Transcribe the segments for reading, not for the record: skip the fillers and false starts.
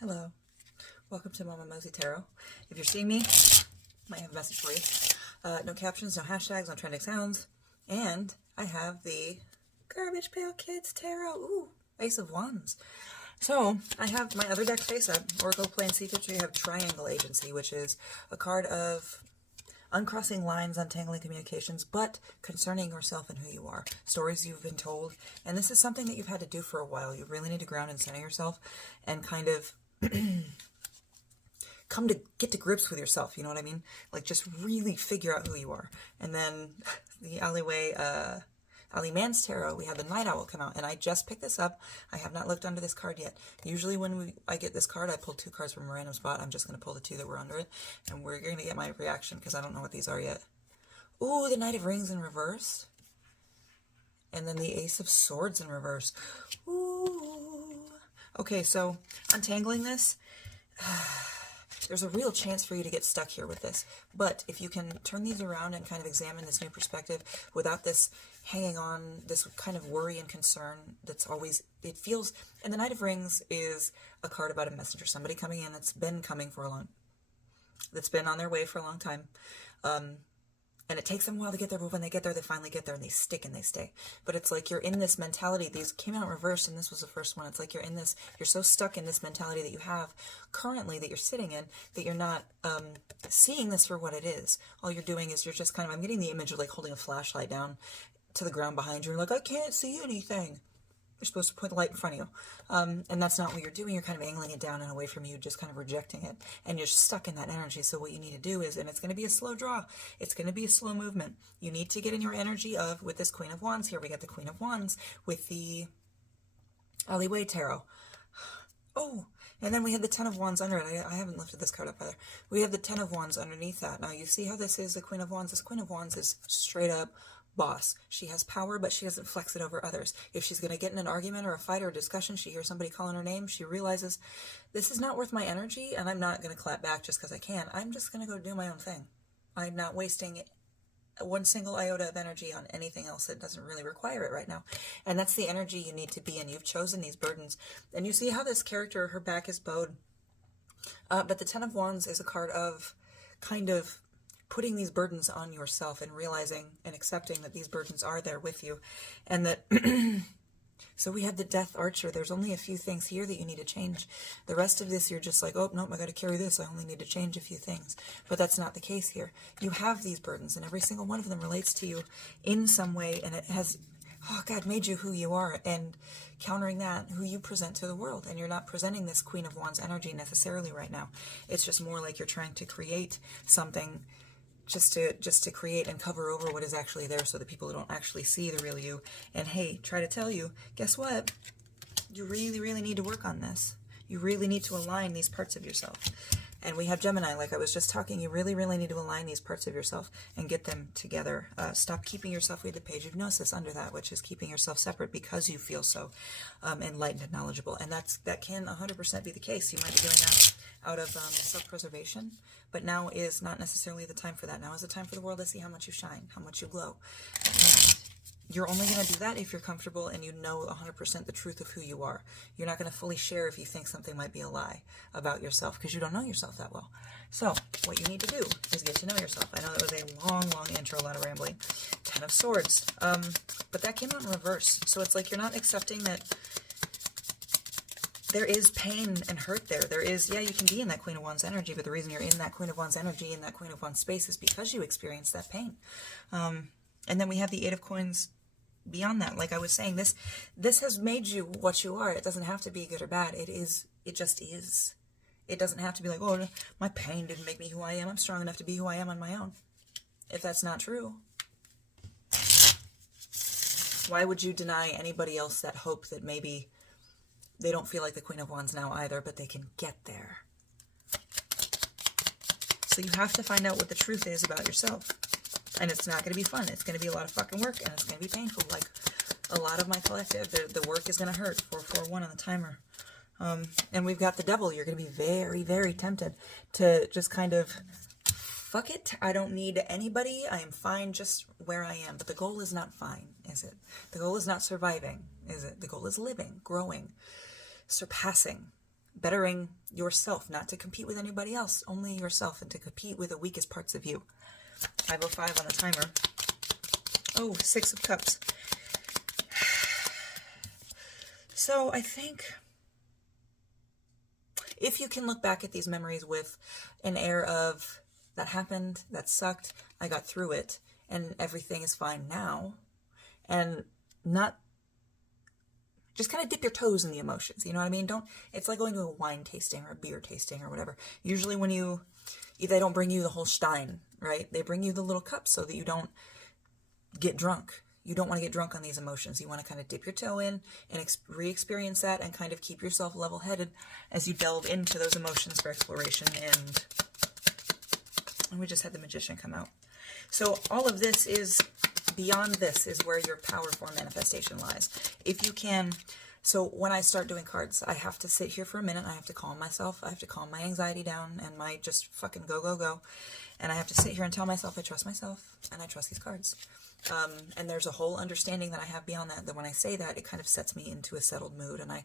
Hello, welcome to Mama Mosey Tarot. If you're seeing me, I might have a message for you. No captions, no hashtags, no trending sounds, and I have the Garbage Pail Kids Tarot. Ooh, Ace of Wands. So I have my other deck face up, Oracle Plan Secrets. We have Triangle Agency, which is a card of uncrossing lines, untangling communications, but concerning yourself and who you are. Stories you've been told, and this is something that you've had to do for a while. You really need to ground and center yourself and kind of come to get to grips with yourself, you know what I mean? Like, just really figure out who you are. And then the Ali Man's Tarot, we had the Night Owl come out, and I just picked this up. I have not looked under this card yet. Usually when I get this card, I pull two cards from a random spot. I'm just going to pull the two that were under it, and we're going to get my reaction, because I don't know what these are yet. Ooh, the Knight of Rings in reverse. And then the Ace of Swords in reverse. Ooh. Okay, so untangling this, there's a real chance for you to get stuck here with this. But if you can turn these around and kind of examine this new perspective without this hanging on, this kind of worry and concern that's always, it feels, and the Knight of Rings is a card about a messenger, somebody coming in that's been coming for a long, that's been on their way for a long time. And it takes them a while to get there, but when they get there, they finally get there and they stick and they stay. But it's like you're in this mentality. These came out reversed, and this was the first one. It's like you're in this, you're so stuck in this mentality that you have currently, that you're sitting in, that you're not seeing this for what it is. All you're doing is you're just kind of, I'm getting the image of like holding a flashlight down to the ground behind you. And like, I can't see anything. You're supposed to put the light in front of you. And that's not what you're doing. You're kind of angling it down and away from you, just kind of rejecting it. And you're stuck in that energy. So what you need to do is, and it's going to be a slow draw. It's going to be a slow movement. You need to get in your energy of, with this Queen of Wands here, we got the Queen of Wands with the Alleyway Tarot. Oh, and then we had the Ten of Wands under it. I haven't lifted this card up either. We have the Ten of Wands underneath that. Now you see how this is the Queen of Wands? This Queen of Wands is straight up boss. She has power, but she doesn't flex it over others. If she's going to get in an argument or a fight or a discussion, she hears somebody calling her name, she realizes, this is not worth my energy, and I'm not going to clap back just because I can. I'm just going to go do my own thing. I'm not wasting one single iota of energy on anything else that doesn't really require it right now. And that's the energy you need to be in. You've chosen these burdens. And you see how this character, her back is bowed. But the Ten of Wands is a card of kind of putting these burdens on yourself and realizing and accepting that these burdens are there with you. And that, so we have the Death Archer. There's only a few things here that you need to change. The rest of this, you're just like, oh, nope, I got to carry this. I only need to change a few things. But that's not the case here. You have these burdens, and every single one of them relates to you in some way, and it has, oh, God made you who you are, and countering that, who you present to the world. And you're not presenting this Queen of Wands energy necessarily right now. It's just more like you're trying to create something just to create and cover over what is actually there, so that people don't actually see the real you. And hey, try to tell you, guess what? You really, really need to work on this. You really need to align these parts of yourself. And we have Gemini, like I was just talking, you really, really need to align these parts of yourself and get them together. Stop keeping yourself with the Page of Gnosis under that, which is keeping yourself separate because you feel so enlightened and knowledgeable. And that can 100% be the case. You might be doing that out of self-preservation, but now is not necessarily the time for that. Now is the time for the world to see how much you shine, how much you glow. And you're only going to do that if you're comfortable and you know 100% the truth of who you are. You're not going to fully share if you think something might be a lie about yourself, because you don't know yourself that well. So what you need to do is get to know yourself. I know that was a long, long intro, a lot of rambling. Ten of Swords. But that came out in reverse. So it's like you're not accepting that there is pain and hurt there. There is, yeah, you can be in that Queen of Wands energy, but the reason you're in that Queen of Wands energy, in that Queen of Wands space, is because you experienced that pain. And then we have the Eight of Coins beyond that. Like I was saying, this has made you what you are. It doesn't have to be good or bad. It just is. It doesn't have to be like, oh, my pain didn't make me who I am. I'm strong enough to be who I am on my own. If that's not true, why would you deny anybody else that hope that maybe they don't feel like the Queen of Wands now either, but they can get there? So you have to find out what the truth is about yourself. And it's not going to be fun. It's going to be a lot of fucking work, and it's going to be painful. Like a lot of my collective, the work is going to hurt. 441 on the timer. And we've got the Devil. You're going to be very, very tempted to just kind of, fuck it. I don't need anybody. I am fine just where I am. But the goal is not fine, is it? The goal is not surviving, is it? The goal is living, growing, surpassing bettering yourself, not to compete with anybody else, only yourself, and to compete with the weakest parts of you. 5:05 on the timer. Oh, 6 of Cups. So I think if you can look back at these memories with an air of, that happened, that sucked, I got through it, and everything is fine now, and not just kind of dip your toes in the emotions, you know what I mean? It's like going to a wine tasting or a beer tasting or whatever. Usually when they don't bring you the whole stein, right? They bring you the little cups so that you don't get drunk. You don't want to get drunk on these emotions. You want to kind of dip your toe in and re-experience that and kind of keep yourself level-headed as you delve into those emotions for exploration. And we just had the Magician come out. So all of this is, beyond this is where your power for manifestation lies. If you can, so when I start doing cards, I have to sit here for a minute. I have to calm myself. I have to calm my anxiety down and my just fucking go, go, go. And I have to sit here and tell myself I trust myself and I trust these cards. And there's a whole understanding that I have beyond that when I say that, it kind of sets me into a settled mood, and I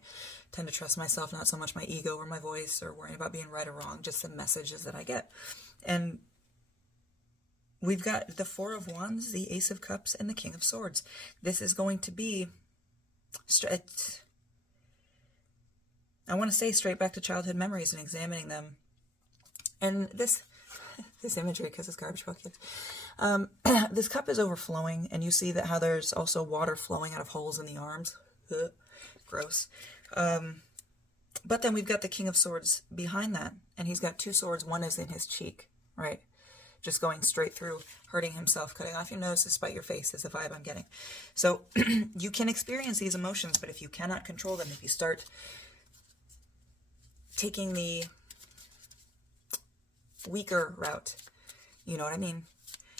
tend to trust myself, not so much my ego or my voice or worrying about being right or wrong, just the messages that I get. And we've got the 4 of Wands, the Ace of Cups, and the King of Swords. This is going to be, I want to say, straight back to childhood memories and examining them. And this imagery, because it's garbage bucket. This cup is overflowing, and you see that how there's also water flowing out of holes in the arms. Gross. But then we've got the King of Swords behind that, and he's got 2 swords. One is in his cheek, right? Just going straight through, hurting himself, cutting off your nose to spite your face is the vibe I'm getting. So you can experience these emotions, but if you cannot control them, if you start taking the weaker route, you know what I mean?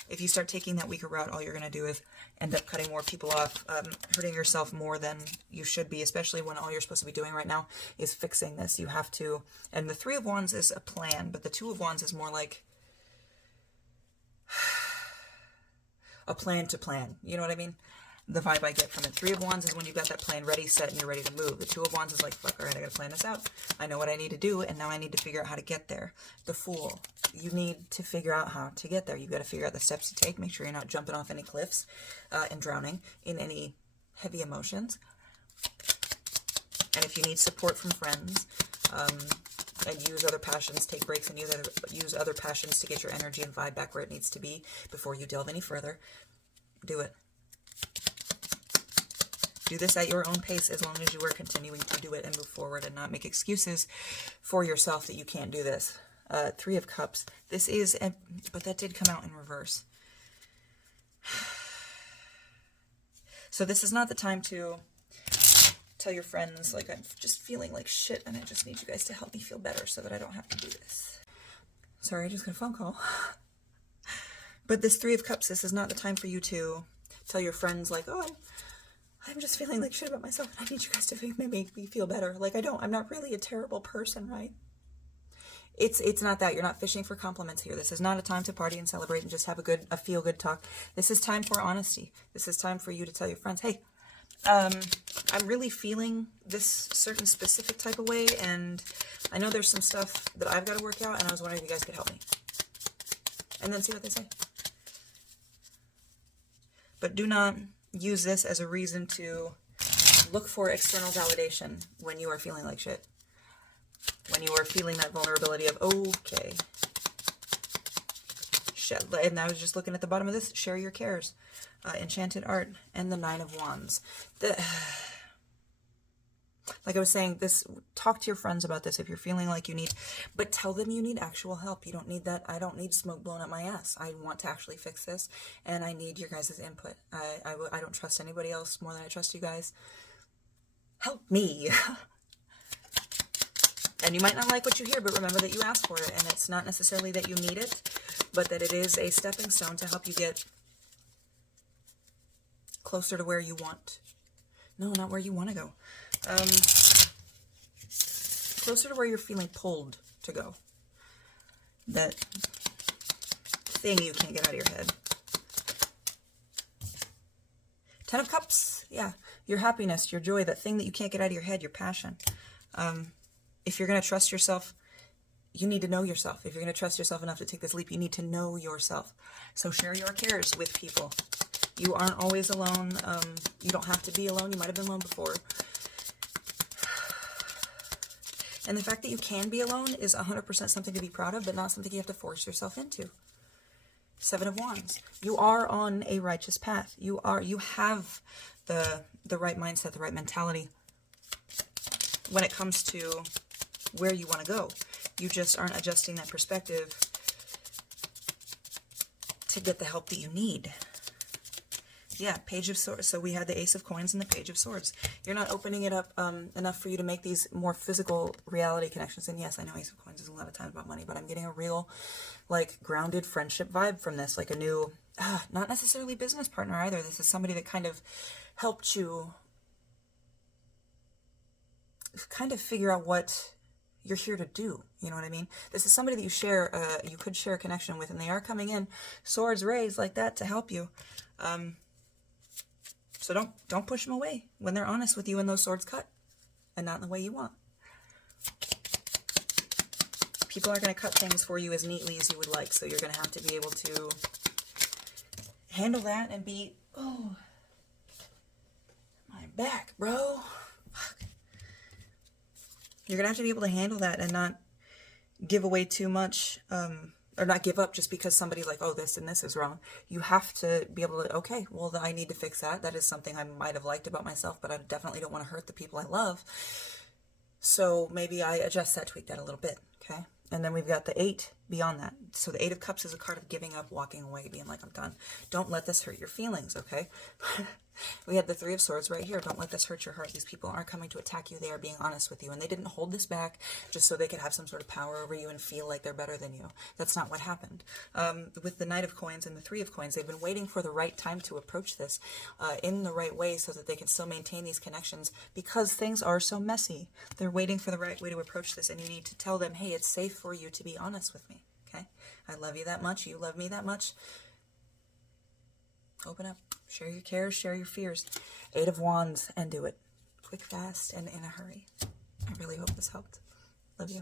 If you start taking that weaker route, all you're going to do is end up cutting more people off, hurting yourself more than you should be, especially when all you're supposed to be doing right now is fixing this. You have to, and the 3 of Wands is a plan, but the 2 of Wands is more like a plan to plan. You know what I mean? The vibe I get from it. 3 of Wands is when you've got that plan ready, set, and you're ready to move. The 2 of Wands is like, fuck, all right, I gotta plan this out. I know what I need to do, and now I need to figure out how to get there. The Fool. You need to figure out how to get there. You've got to figure out the steps to take. Make sure you're not jumping off any cliffs and drowning in any heavy emotions. And if you need support from friends, and use other passions, take breaks and use other passions to get your energy and vibe back where it needs to be before you delve any further, do it. Do this at your own pace as long as you are continuing to do it and move forward and not make excuses for yourself that you can't do this. 3 of Cups. This is, but that did come out in reverse. So this is not the time to tell your friends, like, I'm just feeling like shit and I just need you guys to help me feel better so that I don't have to do this. Sorry, I just got a phone call. But this 3 of Cups, this is not the time for you to tell your friends, like, oh, I'm just feeling like shit about myself and I need you guys to make me feel better. Like, I'm not really a terrible person, right? It's not that. You're not fishing for compliments here. This is not a time to party and celebrate and just have a feel-good talk. This is time for honesty. This is time for you to tell your friends, hey, I'm really feeling this certain specific type of way, and I know there's some stuff that I've got to work out, and I was wondering if you guys could help me. And then see what they say. But do not use this as a reason to look for external validation when you are feeling like shit. When you are feeling that vulnerability of, okay, shit. And I was just looking at the bottom of this, share your cares. Enchanted Art, and the 9 of Wands. Like I was saying, talk to your friends about this if you're feeling like you need, but tell them you need actual help. You don't need that. I don't need smoke blown up my ass. I want to actually fix this, and I need your guys' input. I don't trust anybody else more than I trust you guys. Help me. And you might not like what you hear, but remember that you asked for it, and it's not necessarily that you need it, but that it is a stepping stone to help you get closer to where you want. No, not where you want to go. Closer to where you're feeling pulled to go. That thing you can't get out of your head. 10 of Cups. Yeah. Your happiness, your joy, that thing that you can't get out of your head, your passion. if you're going to trust yourself, you need to know yourself. If you're going to trust yourself enough to take this leap, you need to know yourself. So share your cares with people. You aren't always alone. You don't have to be alone. You might have been alone before. And the fact that you can be alone is 100% something to be proud of, but not something you have to force yourself into. Seven of Wands. You are on a righteous path. You have the right mindset, the right mentality when it comes to where you want to go. You just aren't adjusting that perspective to get the help that you need. Yeah, Page of Swords. So we had the Ace of Coins and the Page of Swords. You're not opening it up enough for you to make these more physical reality connections. And yes, I know Ace of Coins is a lot of times about money, but I'm getting a real, like, grounded friendship vibe from this. Like a new, not necessarily business partner either. This is somebody that kind of helped you kind of figure out what you're here to do. You know what I mean? This is somebody that you could share a connection with, and they are coming in swords raised like that to help you. So don't push them away when they're honest with you and those swords cut and not in the way you want. People aren't going to cut things for you as neatly as you would like, so you're going to have to be able to handle that and be, oh, my back, bro. Fuck. You're going to have to be able to handle that and not give away too much, or not give up just because somebody's like, oh, this and this is wrong. You have to be able to, okay, well, I need to fix that. That is something I might have liked about myself, but I definitely don't want to hurt the people I love. So maybe I adjust that, tweak that a little bit, okay? And then we've got the 8 beyond that. So the 8 of Cups is a card of giving up, walking away, being like, I'm done. Don't let this hurt your feelings, okay? We had the 3 of Swords right here. Don't let this hurt your heart. These people aren't coming to attack you. They are being honest with you. And they didn't hold this back just so they could have some sort of power over you and feel like they're better than you. That's not what happened. With the Knight of Coins and the 3 of Coins, they've been waiting for the right time to approach this in the right way so that they can still maintain these connections because things are so messy. They're waiting for the right way to approach this, and you need to tell them, hey, it's safe for you to be honest with me, okay? I love you that much. You love me that much. Open up. Share your cares, share your fears. 8 of Wands, and do it. Quick, fast, and in a hurry. I really hope this helped. Love you.